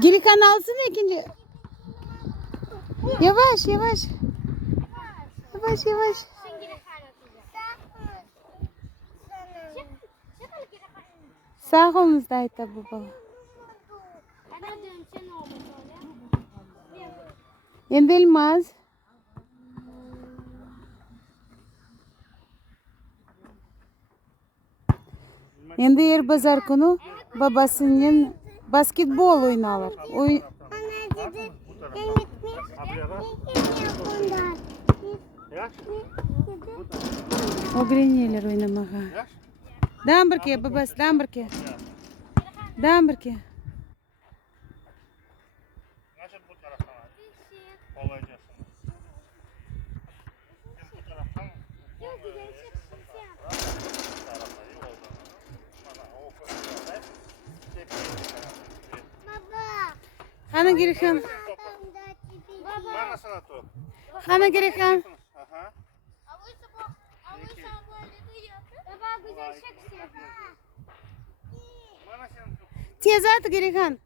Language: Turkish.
Girikan alsın ikinci. Yavaş yavaş. Yavaş yavaş. Sağ kolunuzda ayta baba. Yenilmez. Endi yer bazar günü babasının basketbol oynalar. Ogrenyeler oynamağa. Dam birke babası, dam birke. Dam birke. Hana Girikan. Hana Girikan. Tez at Girikan.